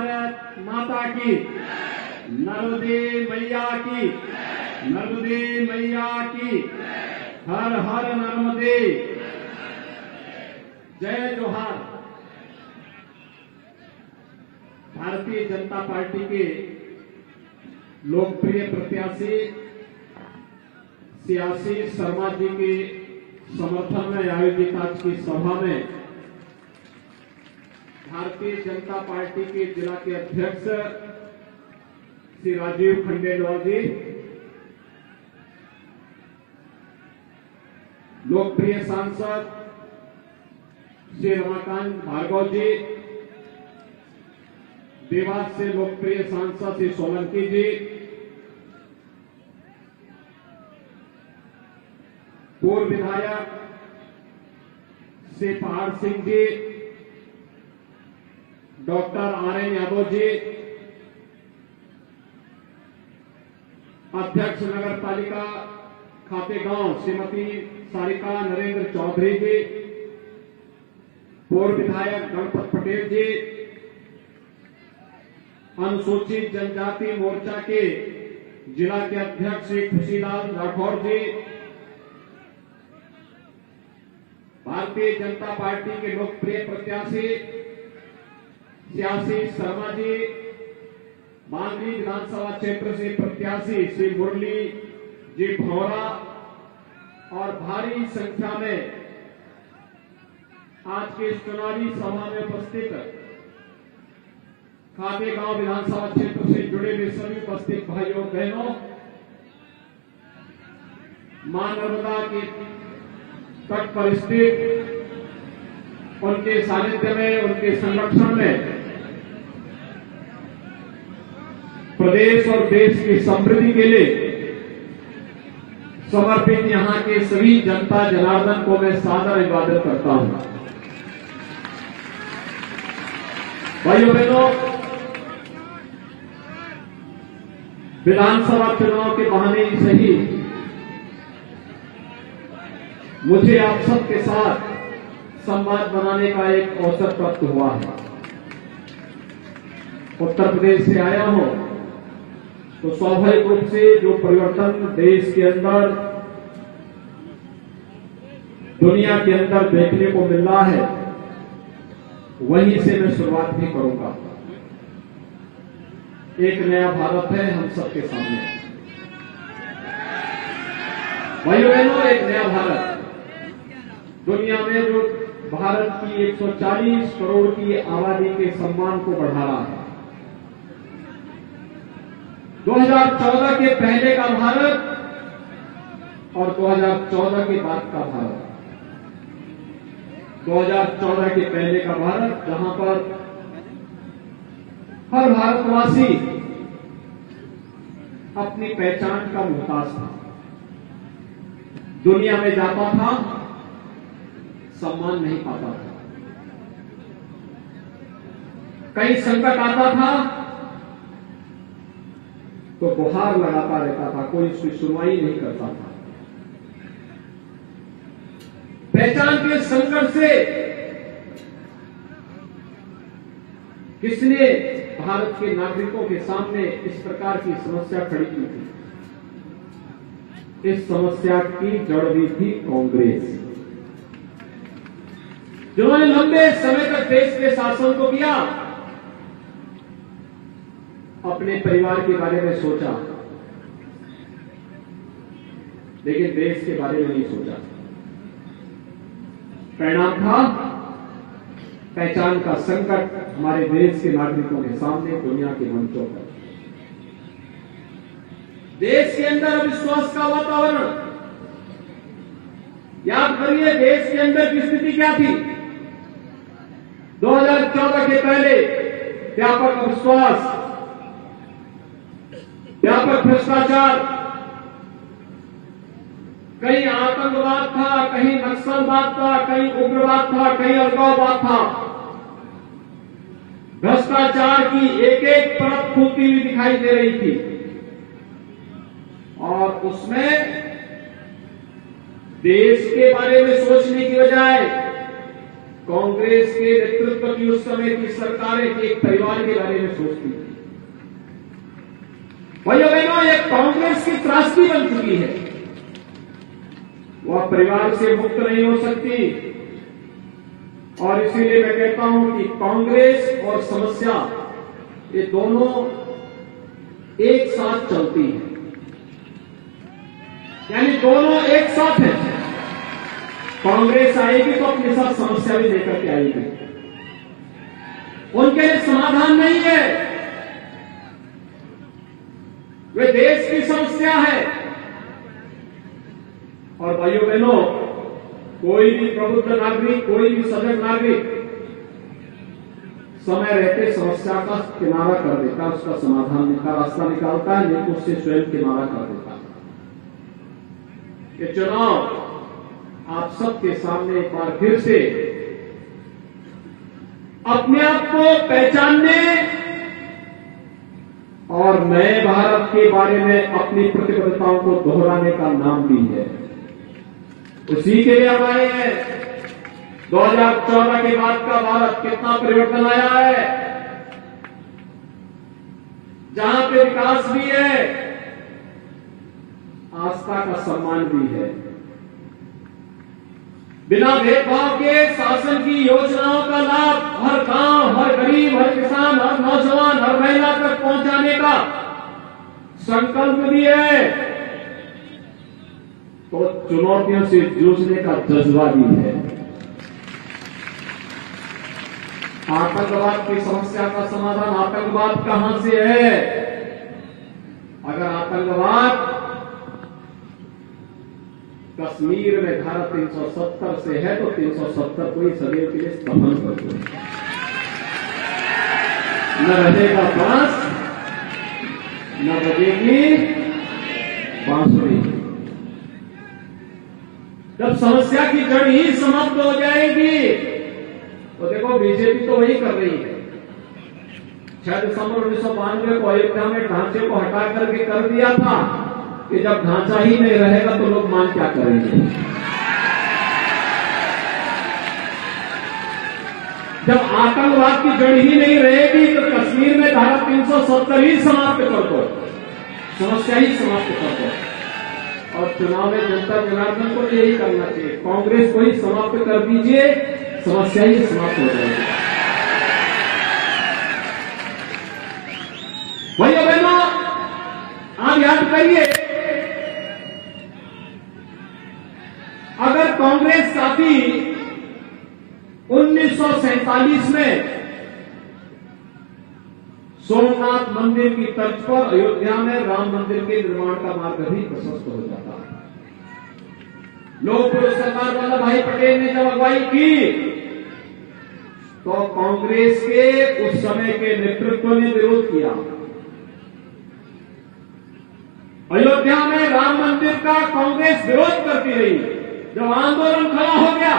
भारत माता की, नर्मदे मैया की, नर्मदे मैया की, हर हर नर्मदे, जय जोहार। भारतीय जनता पार्टी के लोकप्रिय प्रत्याशी सियासी शर्मा जी के समर्थन में आयोजित आज की सभा में भारतीय जनता पार्टी के जिला के अध्यक्ष श्री राजीव खंडेलवाल जी, लोकप्रिय सांसद श्री रमाकांत भार्गव जी, देवास से लोकप्रिय सांसद श्री सोलंकी जी, पूर्व विधायक श्री पहाड़ सिंह जी, डॉक्टर आरएन यादव जी, अध्यक्ष नगर पालिका खातेगांव श्रीमती सारिका नरेंद्र चौधरी जी, पूर्व विधायक गणपत पटेल जी, अनुसूचित जनजाति मोर्चा के जिला के अध्यक्ष श्री खुशीलाल राठौर जी, भारतीय जनता पार्टी के लोकप्रिय प्रत्याशी सियासी शर्मा जी, बांद्री विधानसभा क्षेत्र से प्रत्याशी श्री मुरली जी भौरा और भारी संख्या में आज के इस चुनावी सभा में उपस्थित खातेगांव विधानसभा क्षेत्र से जुड़े हुए सभी उपस्थित भाइयों बहनों, मां नर्मदा के तट पर स्थित उनके सानिध्य में, उनके संरक्षण में प्रदेश और देश की समृद्धि के लिए समर्पित यहां के सभी जनता जनार्दन को मैं सादर अभिवादन करता हूं। भाइयों बहनों, विधानसभा चुनाव के बहाने ही सही मुझे आप सबके साथ संवाद बनाने का एक अवसर प्राप्त हुआ है। उत्तर प्रदेश से आया हूं तो स्वाभाविक रूप से जो परिवर्तन देश के अंदर, दुनिया के अंदर देखने को मिल रहा है, वहीं से मैं शुरुआत भी करूंगा। एक नया भारत है हम सबके सामने। भाइयों बहनों, एक नया भारत, दुनिया में जो भारत की 140 करोड़ की आबादी के सम्मान को बढ़ा रहा है। 2014 के पहले का भारत और 2014 के बाद का भारत। 2014 के पहले का भारत जहां पर हर भारतवासी अपनी पहचान का मुहताज था, दुनिया में जाता था, सम्मान नहीं पाता था, कहीं संकट आता था तो गुहार लगाता रहता था, कोई उसकी सुनवाई नहीं करता था। पहचान के संकट से किसने भारत के नागरिकों के सामने इस प्रकार की समस्या खड़ी की थी? इस समस्या की जड़ भी थी कांग्रेस, जिन्होंने लंबे समय तक देश के शासन को किया, अपने परिवार के बारे में सोचा, लेकिन देश के बारे में नहीं सोचा। परिणाम था पहचान का संकट हमारे देश के नागरिकों के सामने, दुनिया के मंचों पर। देश के अंदर अविश्वास का वातावरण, याद करिए देश के अंदर की स्थिति क्या थी। 2014 के पहले व्यापक अविश्वास, व्यापक भ्रष्टाचार, कहीं आतंकवाद था, कहीं नक्सलवाद था, कहीं उग्रवाद था, कहीं अलगाववाद था। भ्रष्टाचार की एक एक परत खुलती हुई दिखाई दे रही थी और उसमें देश के बारे में सोचने की बजाय कांग्रेस के नेतृत्व की उस समय की सरकारें एक परिवार के बारे में सोचती थी। भाइयों बहनों, ये कांग्रेस की त्रासदी बन चुकी है, वह परिवार से मुक्त नहीं हो सकती। और इसीलिए मैं कहता हूं कि कांग्रेस और समस्या ये दोनों एक साथ चलती हैं, यानी दोनों एक साथ हैं। कांग्रेस आएगी तो अपने साथ समस्या भी लेकर के आएगी, उनके लिए समाधान नहीं है, वे देश की समस्या है। और भाइयों बहनों, कोई भी प्रबुद्ध नागरिक, कोई भी सजग नागरिक समय रहते समस्या का किनारा कर देता, उसका समाधान का रास्ता निकालता है, नहीं तो उससे स्वयं किनारा कर देता। ये चुनाव आप सबके सामने एक बार फिर से अपने आप को पहचानने और नए भारत के बारे में अपनी प्रतिबद्धताओं को दोहराने का नाम भी है। उसी के लिए हम आए हैं। 2014 के बाद का भारत कितना परिवर्तन आया है, जहां पे विकास भी है, आस्था का सम्मान भी है। बिना भेदभाव के शासन की योजनाओं का लाभ हर गांव, हर गरीब, हर किसान, हर नौजवान, हर महिला तक पहुंचाने का संकल्प भी है, तो चुनौतियों से जूझने का जज्बा भी है। आतंकवाद की समस्या का समाधान आतंकवाद कहां से है? अगर आतंकवाद कश्मीर में धारा 370 से है तो 370 को ही सदैव के लिए दफन कर दो, न रहेगा बांस, न बजेगी बांसुरी। जब समस्या की जड़ ही समाप्त हो जाएगी, तो देखो बीजेपी तो वही कर रही है। 6 दिसंबर 1992 को अयोध्या में ढांचे को हटा करके कर दिया था कि जब ढांचा ही नहीं रहेगा तो लोग मान क्या करेंगे। जब आतंकवाद की जड़ ही नहीं रहेगी तो कश्मीर में धारा 370 ही समाप्त कर दो, समस्या ही समाप्त कर दो। और चुनाव में जनता जनार्दन को यही करना चाहिए, कांग्रेस को ही समाप्त कर दीजिए, समस्या ही समाप्त हो जाएगी। भैया बहनों, आप याद करिए, अगर कांग्रेस साथी 1947 में सोमनाथ मंदिर की तर्ज पर अयोध्या में राम मंदिर के निर्माण का मार्ग भी प्रशस्त हो जाता। लोक पुरुष सरदार वल्लभ भाई पटेल ने जब अगुवाई की तो कांग्रेस के उस समय के नेतृत्व ने विरोध किया। अयोध्या में राम मंदिर का कांग्रेस विरोध करती रही। जब आंदोलन खड़ा हो गया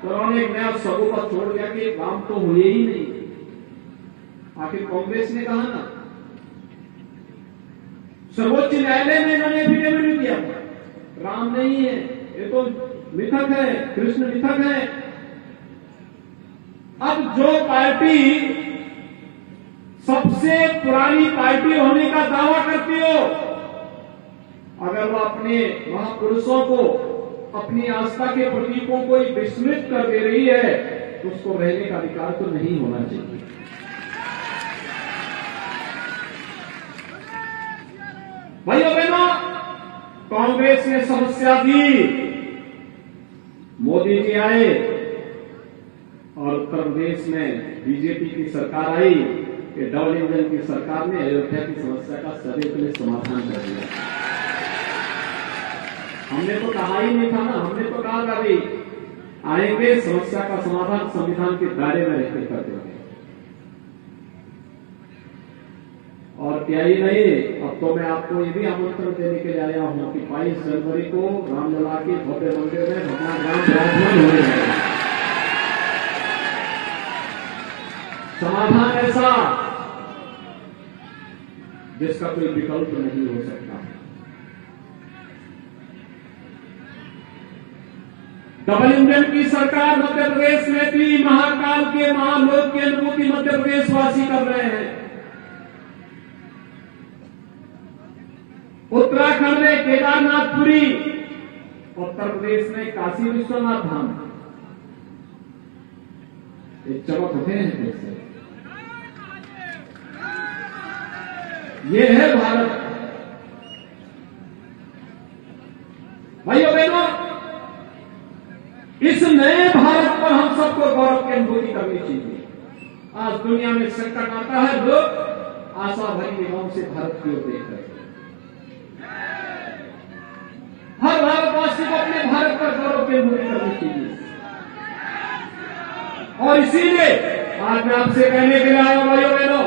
तो उन्होंने एक नया स्वरूप छोड़ दिया कि राम तो हुए ही नहीं। आखिर कांग्रेस ने कहा ना, सर्वोच्च न्यायालय में इन्होंने एफिडेविट दिया राम नहीं है, ये तो मिथक है, कृष्ण मिथक है। अब जो पार्टी सबसे पुरानी पार्टी होने का दावा करती हो, अगर वो अपने महापुरुषों को, अपनी आस्था के प्रतीकों को विस्मृत कर दे रही है तो उसको रहने का अधिकार तो नहीं होना चाहिए। भाइयों बहनों, कांग्रेस ने समस्या दी, मोदी जी आए और उत्तर प्रदेश में बीजेपी की सरकार आई, ये डबल इंजन की सरकार ने अयोध्या की समस्या का सदैव के लिए समाधान कर दिया। हमने तो कहा ही नहीं था ना, हमने तो कहा था भाई आएंगे, समस्या का समाधान संविधान के दायरे में रहकर कर देंगे। और क्या ही नहीं, अब तो मैं आपको ये भी आमंत्रण देने के लिए आया हूं कि 22 जनवरी को रामलला के भव्य मंदिर में भगवान राम विराजमान होने हैं। समाधान ऐसा जिसका कोई विकल्प नहीं हो सकता। डबल इंजन की सरकार मध्य प्रदेश में थी। महाकाल के महालोक की अनुभूति मध्य प्रदेश वासी कर रहे हैं। उत्तराखंड में केदारनाथपुरी, उत्तर प्रदेश में काशी विश्वनाथ धाम, एक चमक उठे हैं जैसे। ये है भारत। भाइयों बहनों, इस नए भारत पर हम सबको गौरव की अनुभूति करनी चाहिए। आज दुनिया में संकट आता है, लोग आशा भरी निगाहों से भारत की ओर देख रहे हैं। हर भारतवासी को अपने भारत पर गौरव की अनुभूति करनी चाहिए। और इसीलिए आज मैं आपसे कहने के लिए आया हूं, भाइयों बहनों,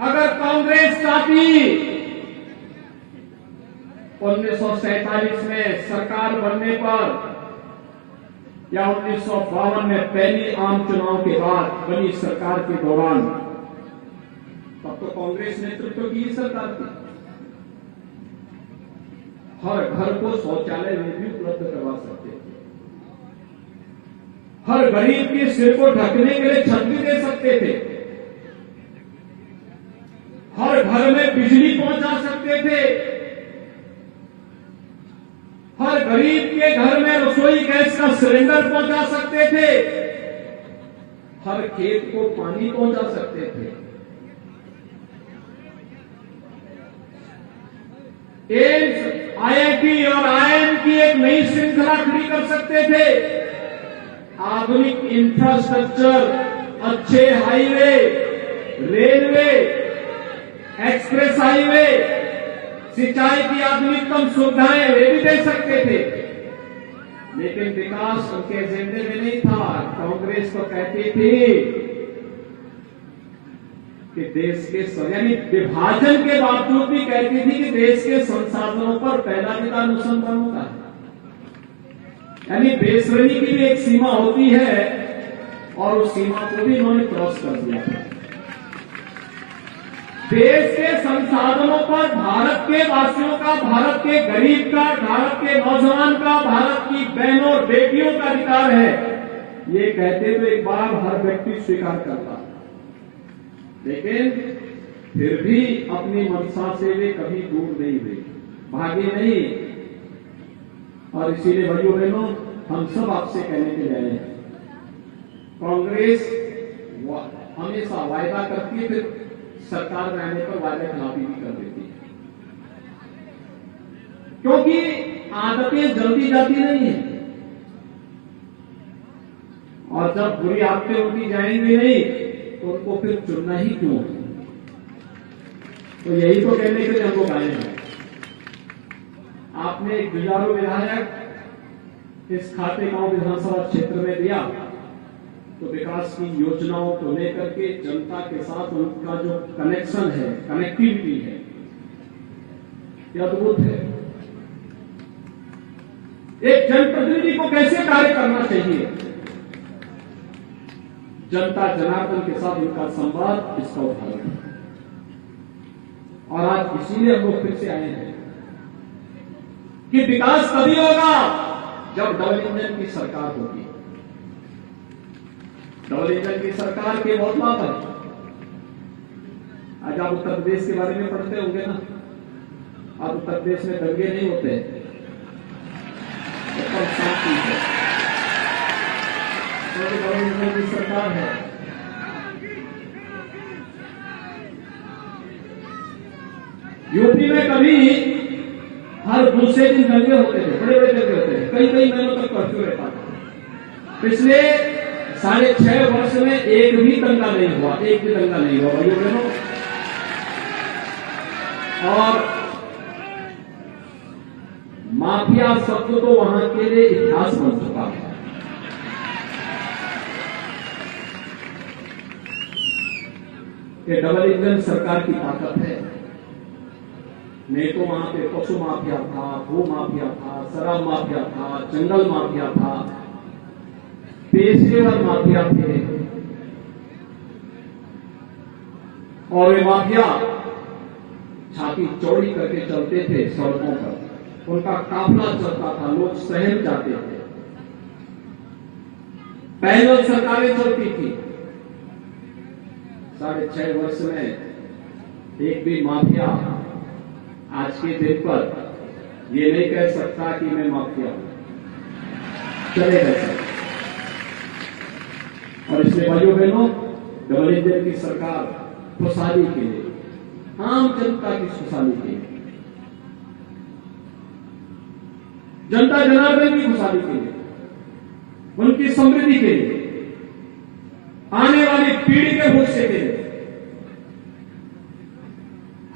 अगर कांग्रेस चाहती 1947 में सरकार बनने पर या 1952 में पहली आम चुनाव के बाद बनी सरकार के दौरान, तब तो कांग्रेस नेतृत्व की सरकार थी। हर घर को शौचालय में भी उपलब्ध करवा सकते थे। हर गरीब के सिर को ढकने के लिए छत भी दे सकते थे। हर घर में बिजली पहुंचा सकते थे। हर गरीब के घर में रसोई गैस का सिलेंडर पहुंचा सकते थे। हर खेत को पानी पहुंचा सकते थे। एम्स, IIT और IIM की एक नई श्रृंखला खड़ी कर सकते थे। आधुनिक इंफ्रास्ट्रक्चर, अच्छे हाईवे, रेलवे, एक्सप्रेस हाईवे, सिंचाई की आधुनिकतम सुविधाएं वे भी दे सकते थे। लेकिन विकास उनके एजेंडे में नहीं था। कांग्रेस तो कहती थी कि देश के, यानी विभाजन के बावजूद भी कहती थी कि देश के संसाधनों पर पहला अधिकार मुसलमानों का है। यानी बेसब्री की भी एक सीमा होती है और उस सीमा को भी इन्होंने क्रॉस कर दिया। देश के संसाधनों पर भारत के वासियों का, भारत के गरीब का, भारत के नौजवान का, भारत की बहनों और बेटियों का अधिकार है, ये कहते तो एक बार हर व्यक्ति स्वीकार करता। लेकिन फिर भी अपनी मंशा से वे कभी दूर नहीं हुए, भागे नहीं। और इसीलिए भाइयों बहनों, हम सब आपसे कहने के लिए आए हैं, कांग्रेस हमेशा वायदा करती है, फिर सरकार में आने पर वायदा खिलाफी भी कर देती है। क्योंकि आदतें जल्दी जाती नहीं है, और जब बुरी आदतें होती जाएंगी नहीं तो उनको फिर चुनना ही क्यों? तो यही तो कहने के लिए हम लोग आए हैं। आपने एक जुझारू विधायक इस खाते गांव विधानसभा क्षेत्र में दिया, तो विकास की योजनाओं को लेकर के जनता के साथ उनका जो कनेक्शन है, कनेक्टिविटी है, यह अद्भुत है। एक जनप्रतिनिधि को कैसे कार्य करना चाहिए, जनता जनार्दन के साथ उनका संवाद, इसका उदाहरण है। और आज इसीलिए हम लोग फिर से आए हैं कि विकास तभी होगा जब डबल इंजन की सरकार होगी। डबल इंजन की सरकार के बहुत लाभ है। आज आप उत्तर प्रदेश के बारे में पढ़ते होंगे ना, आज उत्तर प्रदेश में दंगे नहीं होते, तो शांति है, तो डबल इंजन की सरकार है। यूपी में कभी हर दूसरे दिन दंगे होते थे, बड़े बड़े दंगे होते थे, कई कई महीनों तक कर्फ्यू रहता था। पिछले 6.5 वर्ष में एक भी दंगा नहीं हुआ, एक भी दंगा नहीं हुआ भाइयों बहनों। और माफिया शब्द तो वहां के लिए इतिहास बन चुका है। ये डबल इंजन सरकार की ताकत है। नहीं तो वहां पे पशु माफिया था, भू माफिया था, शराब माफिया था, जंगल माफिया था, पेशेवर माफिया थे। और वे माफिया छाती चौड़ी करके चलते थे सड़कों पर, उनका काफिला चलता था, लोग शहर जाते थे, पैदल सरकारें चलती थी। 6.5 वर्ष में एक भी माफिया आज के दिन पर ये नहीं कह सकता कि मैं माफिया हूं, चलेगा सर। और इसलिए भाइयों बहनों, डबल इंजन की सरकार खुशहाली के लिए, आम जनता की खुशहाली के लिए, जनता जनार्दन की खुशहाली के लिए, उनकी समृद्धि के लिए, आने वाली पीढ़ी के भविष्य के लिए,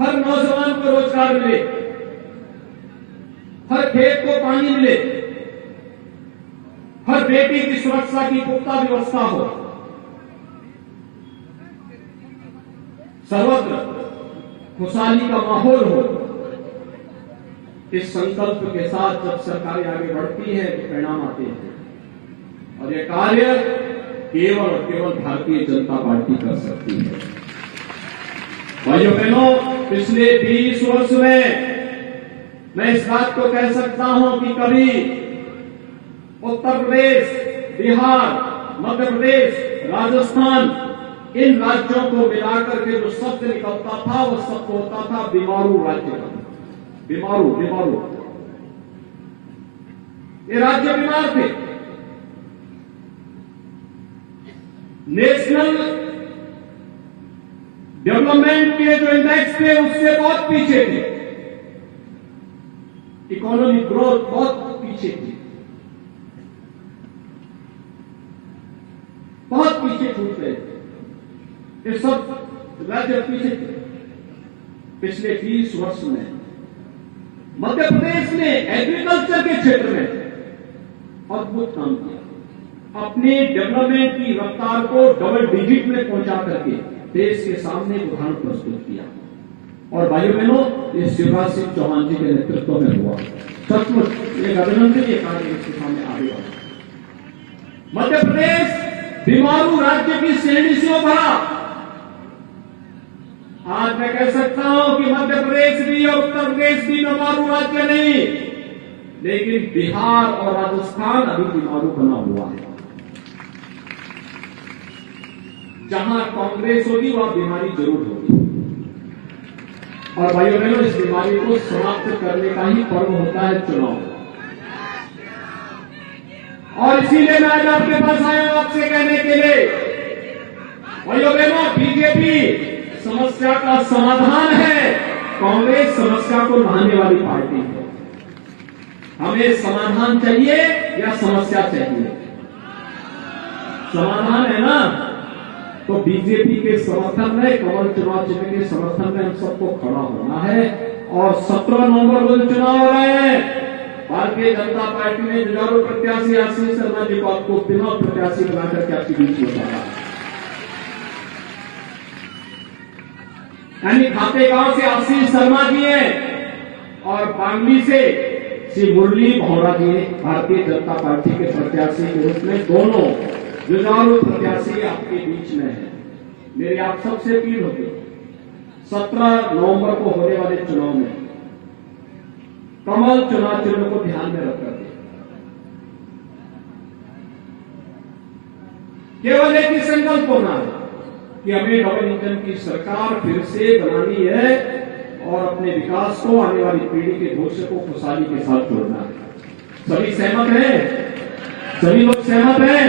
हर नौजवान को रोजगार मिले, हर खेत को पानी मिले, हर बेटी की सुरक्षा की पुख्ता व्यवस्था हो, सर्वत्र खुशहाली का माहौल हो। इस संकल्प के साथ जब सरकारें आगे बढ़ती है तो परिणाम आते हैं, और यह कार्य केवल और केवल भारतीय जनता पार्टी कर सकती है। भाइयों बहनों, पिछले 20 वर्ष में मैं इस बात को कह सकता हूं कि कभी उत्तर प्रदेश, बिहार, मध्य प्रदेश, राजस्थान, इन राज्यों को मिलाकर के जो शब्द निकलता था वो शब्द होता था बीमारू राज्य का। बीमारू बीमारू, ये राज्य बीमार थे, नेशनल डेवलपमेंट के जो इंडेक्स थे उससे बहुत पीछे थे, इकोनॉमिक ग्रोथ बहुत पीछे थी, बहुत पीछे छूट रहे थे, ये सब राज्य पीछे थे। पिछले 20 वर्ष में मध्य प्रदेश ने एग्रीकल्चर के क्षेत्र में अद्भुत काम किया, अपने डेवलपमेंट की रफ्तार को डबल डिजिट में पहुंचा करके देश के सामने उदाहरण प्रस्तुत किया। और भाइयों बहनों, ये शिवराज सिंह चौहान जी के नेतृत्व में हुआ, सचमुच एक अभिनंदनीय कार्य इसके सामने आगे बढ़ा। मध्य प्रदेश बीमारू राज्य की श्रेणी से उभरा। आज मैं कह सकता हूं कि मध्य प्रदेश भी और उत्तर प्रदेश भी बीमारू राज्य नहीं, लेकिन बिहार और राजस्थान अभी बीमारू बना हुआ है। जहां कांग्रेस होगी वहां बीमारी जरूर होगी। और भाइयों बहनों, इस बीमारी को समाप्त करने का ही पर्व होता है चुनाव। और इसीलिए मैं आज आपके पास आया हूं आपसे कहने के लिए, भाइयों बहनों, बीजेपी समस्या का समाधान है, कांग्रेस समस्या को लाने वाली पार्टी है। हमें समाधान चाहिए या समस्या चाहिए? समाधान है ना, तो बीजेपी के समर्थन में, कमल चुनाव चिन्ह के समर्थन में हम सबको खड़ा होना है। और 17 नवंबर को चुनाव हो रहे हैं। भारतीय जनता पार्टी ने जुझारू प्रत्याशी आशीष शर्मा जी को आपको बिना प्रत्याशी बनाकर के आपके बीच में उतारा, यानी खातेगांव से आशीष शर्मा जी हैं और बांगली से श्री मुरली भौरा जी भारतीय जनता पार्टी के प्रत्याशी के रूप में दोनों जुझारू प्रत्याशी आपके बीच में है। मेरी आप सबसे अपील होगी, 17 नवंबर को होने वाले चुनाव में कमल चुनाव चिन्ह को ध्यान में रखकर केवल एक ही संकल्प होना है कि हमें डबल इंजन की सरकार फिर से बनानी है और अपने विकास को आने वाली पीढ़ी के भविष्य को खुशहाली के साथ जोड़ना है। सभी सहमत हैं? सभी लोग सहमत हैं?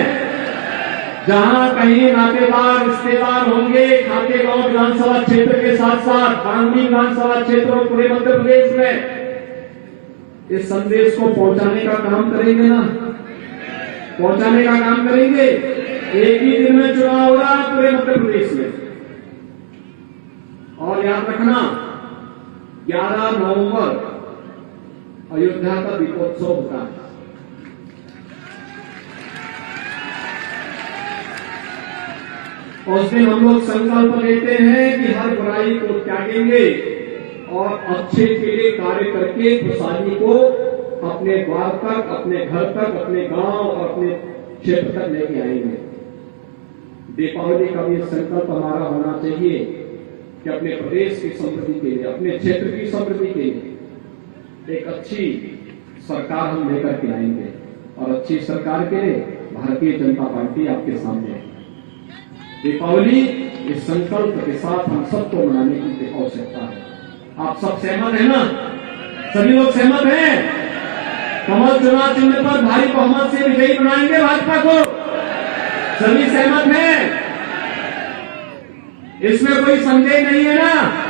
जहां कहीं नातेदार रिश्तेदार होंगे खातेगांव विधानसभा क्षेत्र के साथ साथ बांगली विधानसभा क्षेत्र और पूरे मध्य प्रदेश में इस संदेश को पहुंचाने का काम करेंगे ना, पहुंचाने का काम करेंगे। एक ही दिन में चुनाव हो रहा है पूरे मध्य प्रदेश में। और याद रखना, 11 नवंबर अयोध्या का दीपोत्सव होता है। उस दिन हम लोग संकल्प लेते हैं कि हर बुराई को त्यागेंगे और अच्छे के लिए कार्य करके खुशहाली को अपने द्वार तक, अपने घर तक, अपने गांव और अपने क्षेत्र तक लेके आएंगे। दीपावली का भी संकल्प हमारा होना चाहिए कि अपने प्रदेश की समृद्धि के लिए, अपने क्षेत्र की समृद्धि के लिए एक अच्छी सरकार हम लेकर के आएंगे और अच्छी सरकार के लिए भारतीय जनता पार्टी आपके सामने है। दीपावली इस संकल्प के साथ हम सबको मनाने की आवश्यकता है। आप सब सहमत हैं ना? सभी लोग सहमत हैं? कमल चुनाव चिन्ह पर भारी बहुमत से विजयी बनाएंगे भाजपा को। सभी सहमत हैं? इसमें कोई संदेह नहीं है ना?